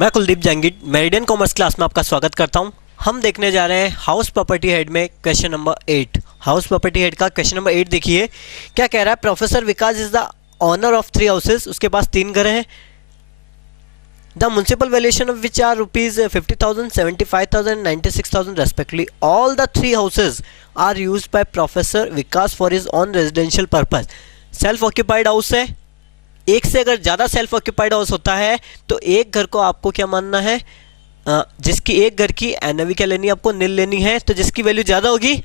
मैं Kuldeep Jangir meridian commerce class में आपका स्वागत करता हूं। हम देखने जा रहे हैं हाउस प्रॉपर्टी हेड में question number 8। House property head का क्वेश्चन नंबर 8 देखिए क्या कह रहा है। Professor Vikas is the owner of 3 houses. उसके पास 3 घर हैं। The municipal valuation of which are ₹50,000, 75,000, 96,000 respectively. All the 3 houses are used by professor Vikas for his own residential purpose. Self occupied house है। एक से अगर ज़्यादा सेल्फ ऑक्यूपाइड हाउस होता है तो एक घर को आपको क्या मानना है, जिसकी एक घर की एनएवी क्या लेनी है, आपको नील लेनी है। तो जिसकी वैल्यू ज़्यादा होगी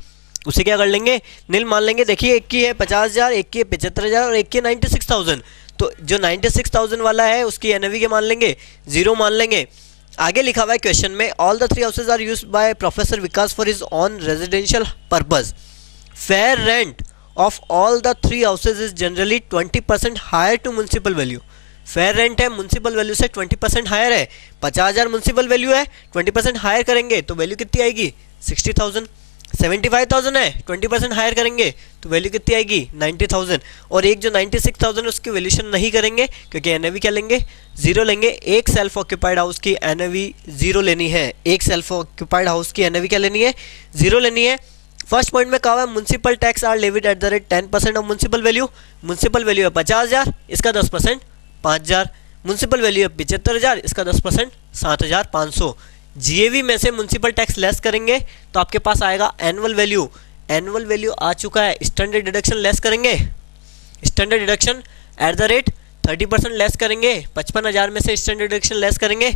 उसे क्या कर लेंगे, नील मान लेंगे। देखिए एक की है 50,000, एक की है 75,000 और एक की है 96,000। तो जो 96,000 वाला है उसकी एनएवी क्या मान लेंगे, 0 मान लेंगे। आगे लिखा हुआ है क्वेश्चन में, all the 3 houses are used by professor Vikas for his own residential purpose. Fair rent of all the 3 houses is generally 20% higher to municipal value। Fair rent है, म्यूनसिपल वैल्यू से 20% हायर है। 50,000 म्यूनसिपल वैल्यू है, 20% higher करेंगे तो value कितनी आएगी, 60,000। 75,000 है, 20% higher करेंगे तो वैल्यू कितनी आएगी, 90,000। और एक जो 96,000 उसकी वैल्यूशन नहीं करेंगे क्योंकि एनएवी क्या लेंगे, 0 लेंगे। एक सेल्फ ऑक्यूपाइड हाउस की एनएवी 0 लेनी है। एक सेल्फ ऑक्यूपाइड हाउस की एनएवी क्या लेनी है, 0 लेनी है। फर्स्ट पॉइंट में कहा है municipal tax are levied at the rate 10% of municipal value. Municipal value है 50,000, इसका 10% 5,000। म्युनिसिपल वैल्यू है 75,000, इसका 10% 7,500। जीएवी में से म्युनिसिपल टैक्स लेस करेंगे तो आपके पास आएगा एनुअल वैल्यू। एनुअल वैल्यू आ चुका है, स्टैंडर्ड डिडक्शन लेस करेंगे। Standard deduction at the rate 30% less करेंगे। 55,000 में से स्टैंडर्ड डिडक्शन लेस करेंगे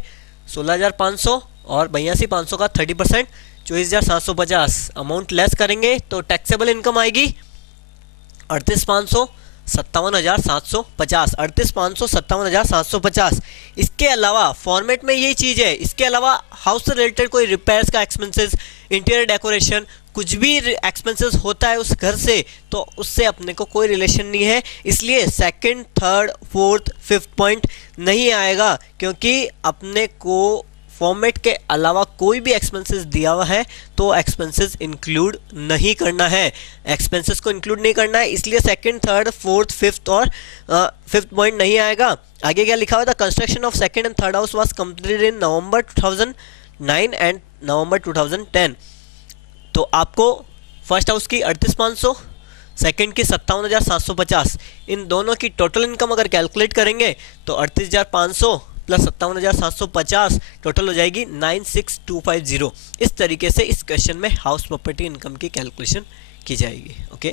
16,500 और 82,500 का 30% 24,750। अमाउंट लेस करेंगे तो टैक्सेबल इनकम आएगी 38,500, 57,750। 38,500, 57,750। इसके अलावा फॉर्मेट में यही चीज़ है। इसके अलावा हाउस से रिलेटेड कोई रिपेयर्स का एक्सपेंसेस, इंटीरियर डेकोरेशन, कुछ भी एक्सपेंसेस होता है उस घर से तो उससे अपने को कोई रिलेशन नहीं है। इसलिए second, third, fourth, fifth point नहीं आएगा क्योंकि अपने को फॉर्मेट के अलावा कोई भी एक्सपेंसेस दिया हुआ है तो एक्सपेंसेस इंक्लूड नहीं करना है। एक्सपेंसेस को इंक्लूड नहीं करना है, इसलिए सेकंड, थर्ड, फोर्थ, फिफ्थ और फिफ्थ पॉइंट नहीं आएगा। आगे क्या लिखा हुआ था, construction of second and third house was completed in November 2009 and November 2010। तो आपको फर्स्ट हाउस की 38,500, सेकंड की 57,750, इन दोनों की टोटल इनकम अगर कैलकुलेट करेंगे तो 38,500 प्लस 57,750 टोटल हो जाएगी 96,250। इस तरीके से इस क्वेश्चन में हाउस प्रॉपर्टी इनकम की कैलकुलेशन की जाएगी। ओके।